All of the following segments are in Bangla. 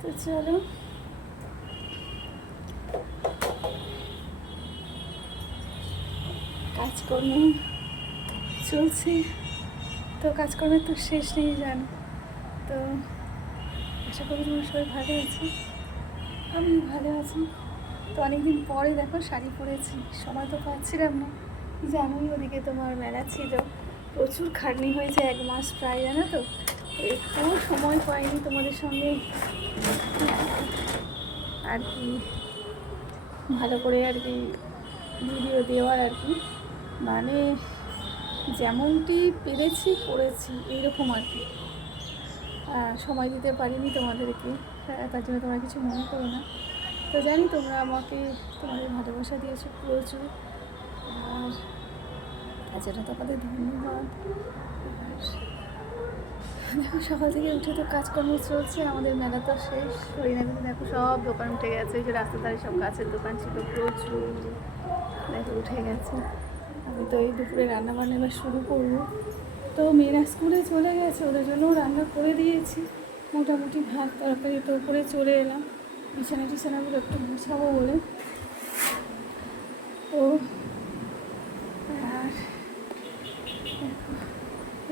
তো চলো কাজকর্ম চলছে, তো কাজকর্মের তো শেষ নেই জানো। তো আশা করি তোমার সবাই ভালো আছে, আমি ভালো আছি। তো অনেকদিন পরে দেখো শাড়ি পরেছি, সময় তো পাচ্ছিলাম না, জানোই ওদিকে তোমার মেলা ছিল, প্রচুর খাটনি হয়েছে 1 মাস প্রায়, জানো তো। একটু সময় পাইনি তোমাদের সঙ্গে আর কি ভালো করে আর কি ভিডিও দেওয়ার আর কি, মানে যেমনটি পেরেছি করেছি এইরকম আর কি। সময় দিতে পারিনি তোমাদেরকে, তার জন্য তোমরা কিছু মনে করো না। তো জানি তোমরা আমাকে তোমাদের ভালোবাসা দিয়েছো প্রচুর, আর তার জন্য তোমাদের ধন্যবাদ। দেখো সকাল থেকে উঠে তো কাজকর্ম চলছে, আমাদের মেলা তো শেষ হয়ে না, কিন্তু দেখো সব দোকান উঠে গেছে, ওই যে রাস্তার ধারে সব গাছের দোকান ছিল প্রচুর, দেখো উঠে গেছে। আমি তো এই দুপুরে রান্নাবান্না এবার শুরু করবো। তো মেয়েরা স্কুলে চলে গেছে, ওদের জন্যও রান্না করে দিয়েছি মোটামুটি, ভাত তরকারি তো করে চলে এলাম, বিছানাগুলো একটু গুছাবো বলে। তো আর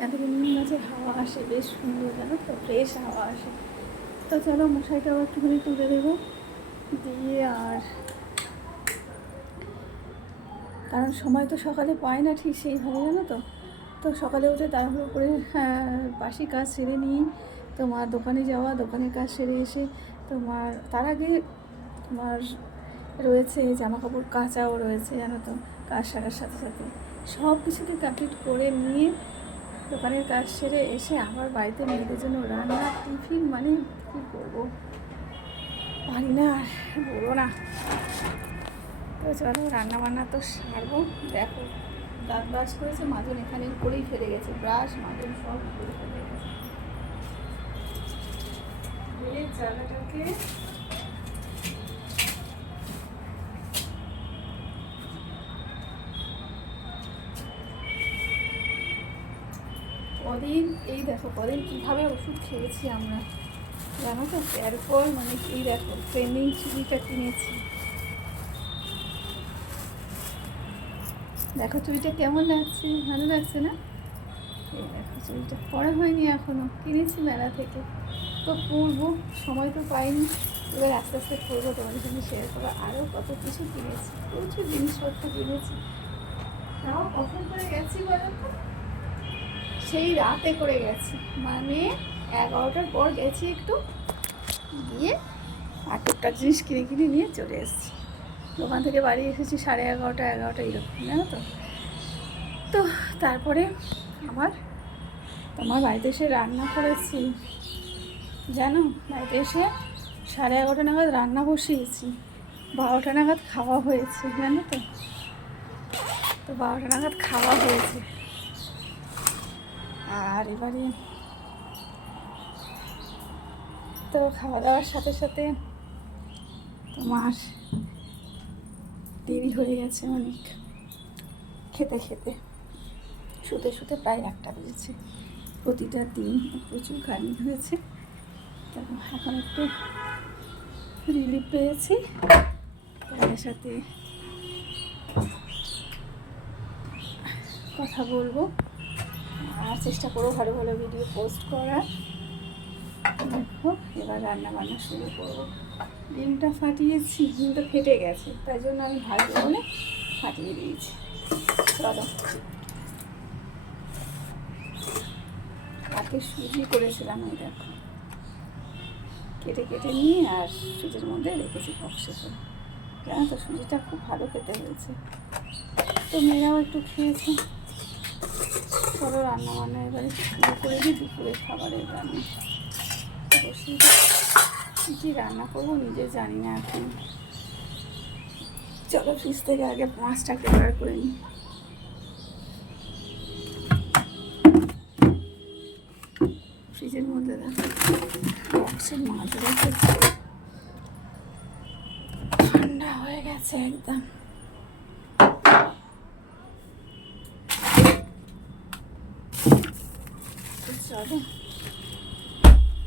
এতদিন গাছের হাওয়া আসে বেশ সুন্দর, জানো তো, ফ্রেশ হাওয়া আসে। তো চলো মশাইটাও একটুখানি তুলে দেবো দিয়ে, আর কারণ সময় তো সকালে পায় না ঠিক সেইভাবে, জানো তো। তো সকালে উঠে তাড়াহুড়ো করে বাসি কাজ সেরে নিই, তোমার দোকানে যাওয়া, দোকানের কাজ সেরে এসে তোমার তার আগে তোমার রয়েছে জামা কাপড় কাচাও রয়েছে, জানো তো। কাজ সারার সাথে সাথে সব কিছুকে কমপ্লিট করে নিয়ে দোকানের কাজ সেরে এসে আবার বাড়িতে মেয়েদের জন্য রান্না, টিফিন, মানে কী করবো, পারি না আর, বলো না। তো চলো রান্নাবান্না তো সারবো। দেখো দাঁত ব্রাশ করেছে, মাজন এখানে করেই ফেলে গেছে, ব্রাশ মাজন সব করে ফেলে গেছে। জায়গাটাকে কদিন, এই দেখো কদিন কীভাবে ওষুধ খেয়েছি আমরা, জানো তো। এরপর মানে এই দেখো ট্রেন্ডিং চুড়িটা কিনেছি, দেখো চুড়িটা কেমন লাগছে, ভালো লাগছে না? এই দেখো চুড়িটা পরা হয়নি এখনও, কিনেছি মেলা থেকে, তো পরবো, সময় তো পাইনি, এবার আস্তে আস্তে পরবো, তোমাদের সঙ্গে শেয়ার করবো। আরও কত কিছু কিনেছি, প্রচুর জিনিসপত্র কিনেছি। তাও কখন করে গেছি বলো তো, সেই রাতে করে গেছি, মানে 11টার পর গেছি একটু, গিয়ে আর টুকটাক জিনিস কিনে নিয়ে চলে এসেছি। দোকান থেকে বাড়ি এসেছি 11:30 11টা এরকম, জানো তো। তো তারপরে তোমার বাড়িতে এসে রান্না করেছি, জানো, বাড়িতে এসে 11:30 নাগাদ রান্না বসিয়েছি, 12টা নাগাদ খাওয়া হয়েছে, জানো তো। তো 12টা নাগাদ খাওয়া হয়েছে, আর এবারে তো খাওয়া দাওয়ার সাথে সাথে তোমার দেরি হয়ে গেছে অনেক, খেতে খেতে শুতে শুতে প্রায় 1টা বেজেছে। প্রতিটা দিন প্রচুর খাটনি হয়েছে, তো এখন একটু রিলিফ পেয়েছি। তাদের সাথে কথা বলবো আর চেষ্টা করবো ভালো ভালো ভিডিও পোস্ট করার। দেখো এবার রান্না বান্না শুরু করবো। ডিমটা ফাটিয়েছি, ডিমটা ফেটে গেছে, তাই জন্য আমি ভাজবো বলে ফাটিয়ে দিয়েছি। চলো, আগে সুজি করেছিলাম, ওই দেখো কেটে কেটে নিয়ে আর সুজির মধ্যে রেখেছি বক্সে করে, জানো তো সুজিটা খুব ভালো খেতে হয়েছে। তো মেয়েরাও একটু খেয়েছে। চলো রান্না বান্না এবারে শুরু করে দিই, দুপুরের খাবারের রান্না বসিয়ে কী রান্না করবো নিজে জানি না এখন। চলো ফ্রিজ থেকে আগে মাছটাকে বার করে নিই। ফ্রিজের মধ্যে দেখো বক্সের মাছ রেখেছি, ঠান্ডা হয়ে গেছে একদম। চলো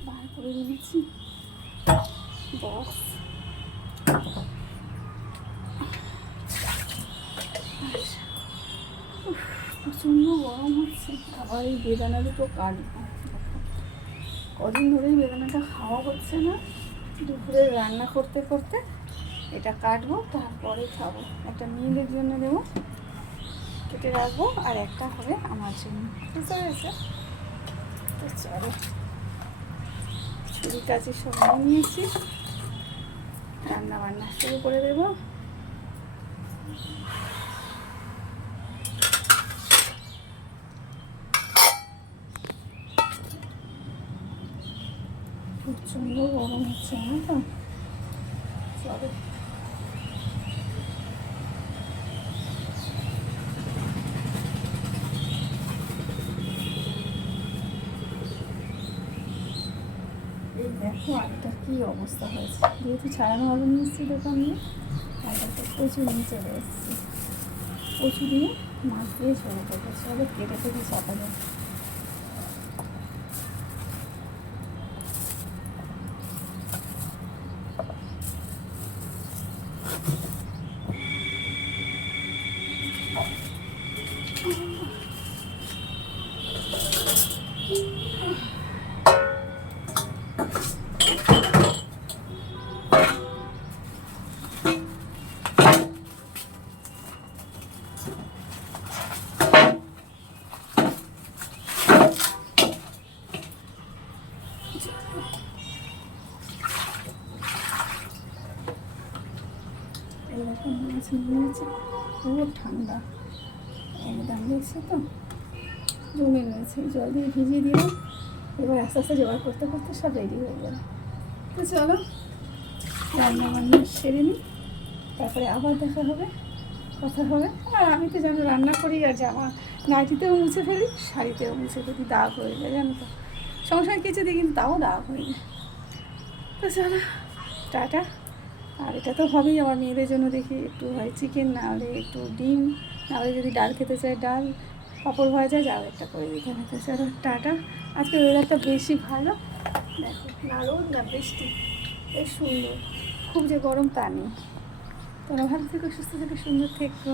বার করে দিয়েছি। বক্স। প্রচণ্ড গরম হচ্ছে, আবার এই বেদানা দুটো কাটবো। কদিন ধরেই বেদানাটা খাওয়া হচ্ছে না, দুপুরে রান্না করতে করতে এটা কাটবো, তারপরে খাবো। একটা মেয়েদের জন্য দেবো, কেটে রাখবো, আর একটা হবে আমার জন্য, বুঝতে পেরেছে? তো চলো, ছুরি কাছে সব নিয়েছি, রান্না বান্না শুরু করে দেবো। প্রচণ্ড গরম হচ্ছে না তো, চলো। এই দেখো আলুটার কী অবস্থা হয়েছে, যেহেতু ছাড়ানো আলু নিয়ে এসেছি দোকান দিয়ে, আলুটা প্রচুর নিয়ে চলে এসেছি। প্রচুর দিয়ে মাছ দিয়ে ঝোল করবো, চলো কেটে কেটে চাপা যায়। এরকম মাছ নিয়েছে, পুরো ঠান্ডা একদম, দেখছি তো জমে রয়েছে, জল দিয়ে ভিজিয়ে দিলাম। এবার আস্তে আস্তে জোগাড় করতে করতে সব রেডি হয়ে গেল। তো চলো রান্না বান্না সেরে নিই, তারপরে আবার দেখা হবে, কথা হবে। আর আমি তো জানো রান্না করি, আর জামা নাইটিতেও মুছে ফেলি, শাড়িতেও মুছে ফেলি, দাগ হয়ে যায় জানো তো, সংসার কিছু দিই কিন্তু তাও দাগ হয়ে যায়। তো চলো টাটা। আর এটা তো হবেই, আমার মেয়েদের জন্য দেখি একটু হয় চিকেন, না হলে একটু ডিম, না হলে যদি ডাল খেতে চায় ডাল, পাঁপড় ভাজা, যাও একটা করে দিতে হবে। তো চলো টাটা। আজকে ওয়েদারটা বেশি ভালো, দেখো না রোদ না বৃষ্টি, বেশ সুন্দর, খুব যে গরম তা নেই। তোমরা ভালো থেকো, সুস্থ থেকো, সুন্দর থেকো।